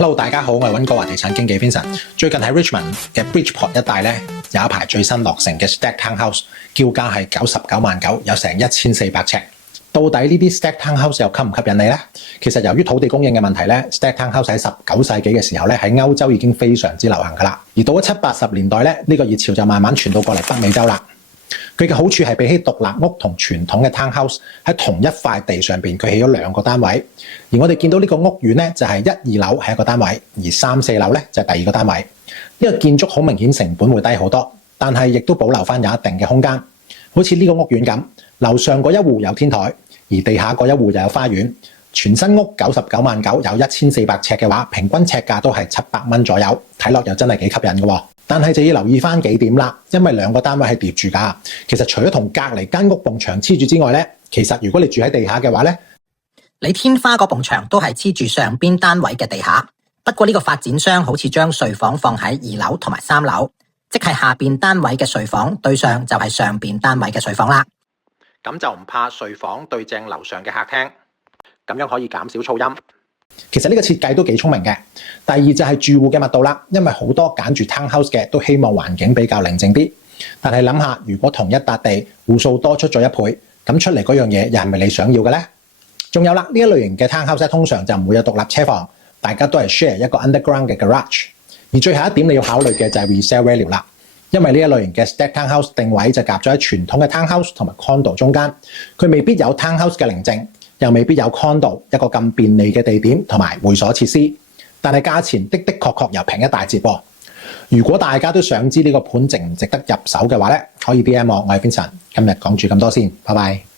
Hello， 大家好，我係溫哥華地產經紀 Vincent。最近喺 Richmond 嘅 Bridgeport 一帶咧，有一排最新落成嘅 Stack Townhouse， 叫價係99萬9，有成1400尺。到底呢啲 Stack Townhouse 又吸唔吸引你呢？其實由於土地供應嘅問題咧 ，Stack Townhouse 喺19世紀嘅時候咧，喺歐洲已經非常之流行噶啦。而到咗70、80年代咧，呢個熱潮就慢慢傳到過嚟北美洲啦。佢嘅好處係比起獨立屋同傳統嘅 townhouse， 喺同一塊地上邊，佢起咗2個單位。而我哋見到呢個屋苑咧，就係1、2樓係一個單位，而3、4樓咧就係第2個單位。呢個建築好明顯成本會低好多，但係亦都保留翻有一定嘅空間。好似呢個屋苑咁，樓上嗰一戶有天台，而地下嗰一戶又有花園。全新屋99萬9，有1400尺嘅話，平均尺價都係700蚊左右，睇落又真係幾吸引嘅喎。但係就要留意翻幾點啦，因為2個單位係疊住㗎。其實除咗同隔離間屋埲牆黐住之外咧，其實如果你住喺地下嘅話咧，你天花嗰埲牆都係黐住上邊單位嘅地下。不過呢個發展商好似將睡房放喺2樓同埋3樓，即係下邊單位嘅睡房對上就係上邊單位嘅睡房啦。咁就唔怕睡房對正樓上嘅客廳，咁樣可以減少噪音。其實呢個設計都幾聰明嘅。第二就係住戶嘅密度啦，因為好多揀住 townhouse 嘅都希望環境比較寧靜啲。但係諗下，如果同一笪地戶數多出咗1倍，咁出嚟嗰樣嘢又係咪你想要嘅呢？仲有啦，呢一類型嘅 townhouse 通常就唔會有獨立車房，大家都係 share 一個 underground 嘅 garage。而最後一點你要考慮嘅就係 resale value 啦，因為呢一類型嘅 stack townhouse 定位就夾咗喺傳統嘅 townhouse 同埋 condo 中間，佢未必有 townhouse 嘅寧靜，又未必有 condo 一個咁便利嘅地點同埋會所設施，但係價錢的確又平一大截喎。如果大家都想知呢個盤值唔值得入手嘅話咧，可以 DM 我係 Vincent。今日講住咁多先，拜拜。